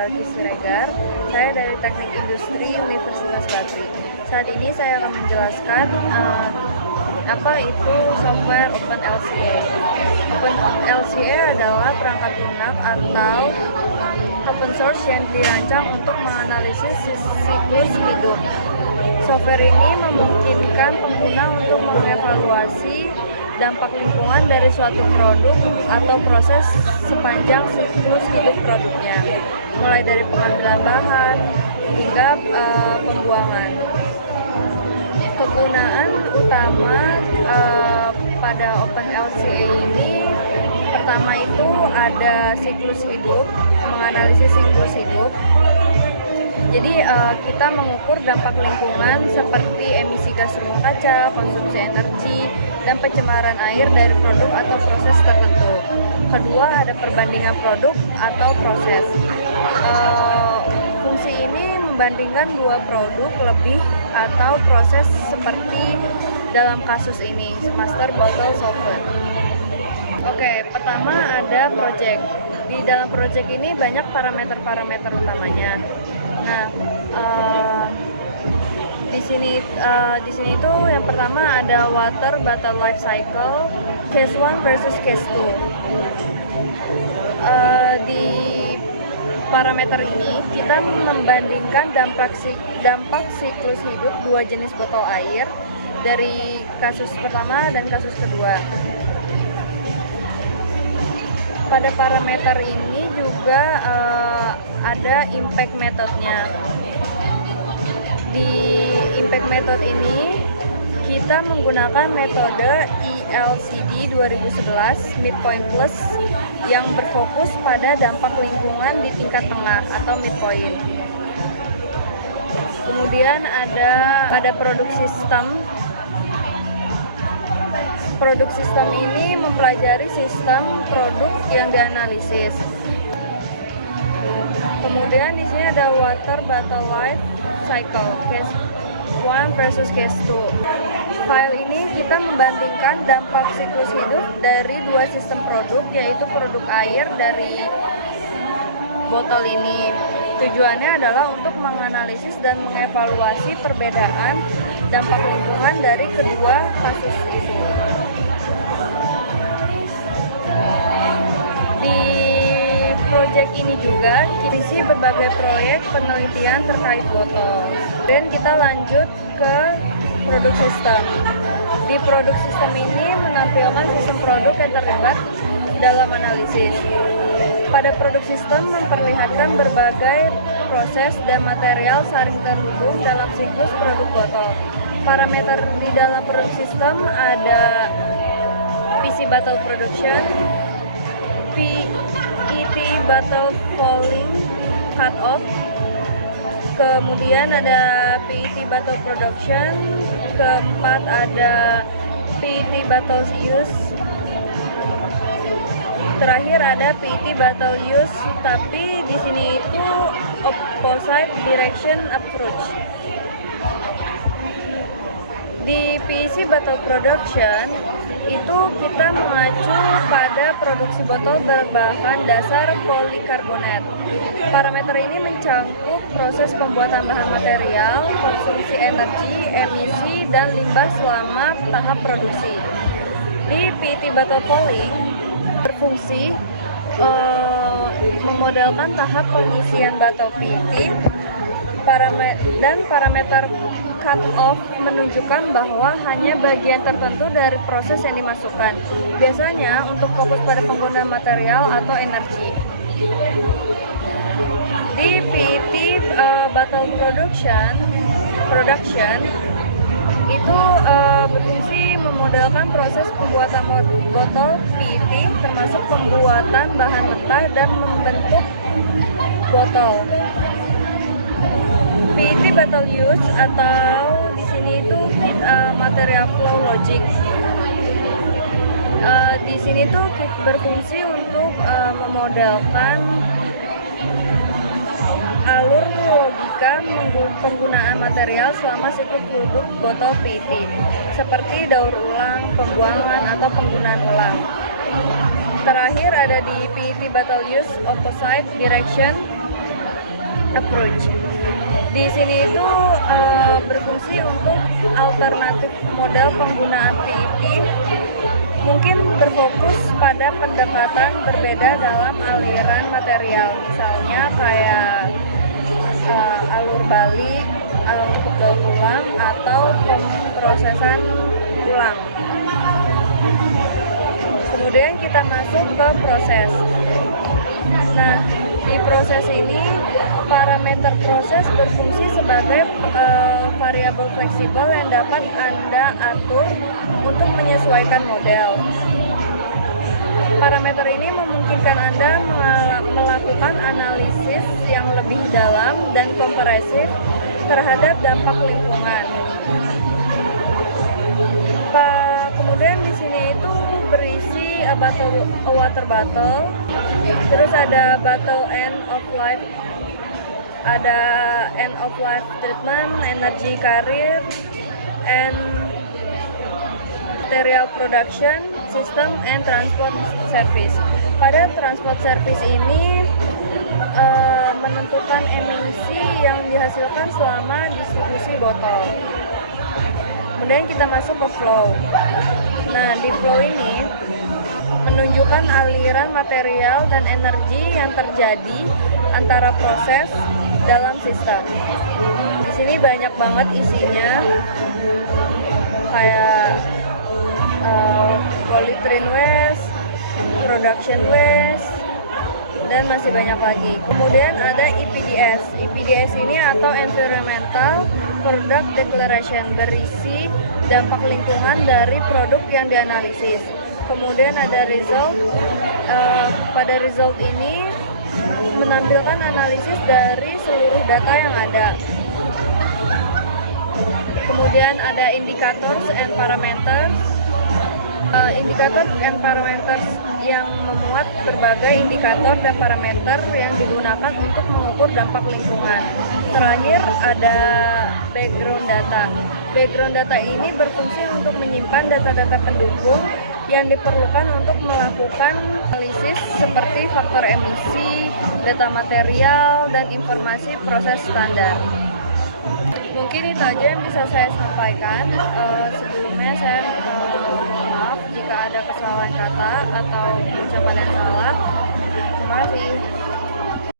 Balki Siregar. Saya dari Teknik Industri Universitas Batri. Saat ini saya akan menjelaskan apa itu software OpenLCA. OpenLCA adalah perangkat lunak atau open source yang dirancang untuk menganalisis siklus hidup. Software ini memungkinkan pengguna untuk mengevaluasi dampak lingkungan dari suatu produk atau proses sepanjang siklus hidup produknya, mulai dari pengambilan bahan hingga pembuangan. Kegunaan utama pada OpenLCA ini pertama itu ada siklus hidup, menganalisis siklus hidup. Jadi kita mengukur dampak lingkungan seperti emisi gas rumah kaca, konsumsi energi, dan pencemaran air dari produk atau proses tertentu. Kedua, ada perbandingan produk atau proses. Fungsi ini membandingkan dua produk lebih atau proses seperti dalam kasus ini, master bottle solvent. Oke, pertama ada project. Di dalam project ini banyak parameter-parameter utamanya. Nah, di sini tuh yang pertama ada water bottle life cycle, case 1 versus case 2. Di parameter ini kita membandingkan dampak siklus hidup dua jenis botol air dari kasus pertama dan kasus kedua. Pada parameter ini juga ada impact methodnya. Di impact method ini kita menggunakan metode ELCD 2011 midpoint plus yang berfokus pada dampak lingkungan di tingkat tengah atau midpoint. Kemudian ada produk sistem. Produk sistem ini mempelajari sistem produk yang dianalisis. Kemudian di sini ada water bottle life cycle, case 1 versus case 2. File ini kita membandingkan dampak siklus hidup dari dua sistem produk, yaitu produk air dari botol ini. Tujuannya adalah untuk menganalisis dan mengevaluasi perbedaan dampak lingkungan dari kedua kasus itu. Di proyek ini juga diisi berbagai proyek penelitian terkait botol. Dan kita lanjut ke produk sistem. Di produk sistem ini menampilkan sistem produk yang terlibat dalam analisis. Pada produk sistem memperlihatkan berbagai proses dan material saling terhubung dalam siklus produk botol. Parameter di dalam produk sistem ada PC bottle production, PET bottle falling cut off, kemudian ada PET bottle production, keempat ada PET bottle use, terakhir ada PET bottle use, tapi di sini itu opposite direction approach. Di PET bottle production itu kita mengacu pada produksi botol berbahan dasar polikarbonat. Parameter ini mencakup proses pembuatan bahan material, konsumsi energi, emisi, dan limbah selama tahap produksi. Di PET bottle poly berfungsi memodelkan tahap pengisian botol PET dan parameter cut off menunjukkan bahwa hanya bagian tertentu dari proses yang dimasukkan, biasanya untuk fokus pada penggunaan material atau energi. Di PET bottle production itu berfungsi memodelkan proses pembuatan botol PET termasuk pembuatan bahan mentah dan membentuk botol. PET bottle use atau di sini itu material flow logic. Di sini tuh berfungsi untuk memodelkan alur logika penggunaan material selama siklus produk botol PET, seperti daur ulang, pembuangan, atau penggunaan ulang. Terakhir ada di PET bottle use opposite direction approach. Di sini itu berfungsi untuk alternatif model penggunaan PET, mungkin berfokus pada pendekatan berbeda dalam aliran material, misalnya kayak alur balik untuk daur ulang atau pemrosesan ulang. Kemudian kita masuk ke proses. Nah, di proses ini parameter proses berfungsi sebagai variabel fleksibel yang dapat Anda atur untuk menyesuaikan model. Parameter ini memungkinkan Anda melakukan analisis yang lebih dalam dan komprehensif terhadap dampak lingkungan. Kemudian di sini itu berisi water bottle, terus ada bottle end of life, ada end of life treatment, energy carrier, and material production system and transport service. Pada transport service ini menentukan emisi yang dihasilkan selama distribusi botol. Kemudian kita masuk ke flow. Nah, di flow ini menunjukkan aliran material dan energi yang terjadi antara proses dalam sistem. Di sini banyak banget isinya, kayak polytrain waste, production waste, dan masih banyak lagi. Kemudian ada EPDS. EPDS ini atau Environmental Product Declaration, berisi dampak lingkungan dari produk yang dianalisis. Kemudian ada result. Pada result ini menampilkan analisis dari seluruh data yang ada. Kemudian ada indicators and parameters. Indikator and parameters yang memuat berbagai indikator dan parameter yang digunakan untuk mengukur dampak lingkungan. Terakhir ada background data. Background data ini berfungsi untuk menyimpan data-data pendukung yang diperlukan untuk melakukan analisis seperti faktor emisi, data material, dan informasi proses standar. Mungkin itu aja yang bisa saya sampaikan. Sebelumnya saya mohon maaf jika ada kesalahan kata atau ucapan yang salah. Terima kasih.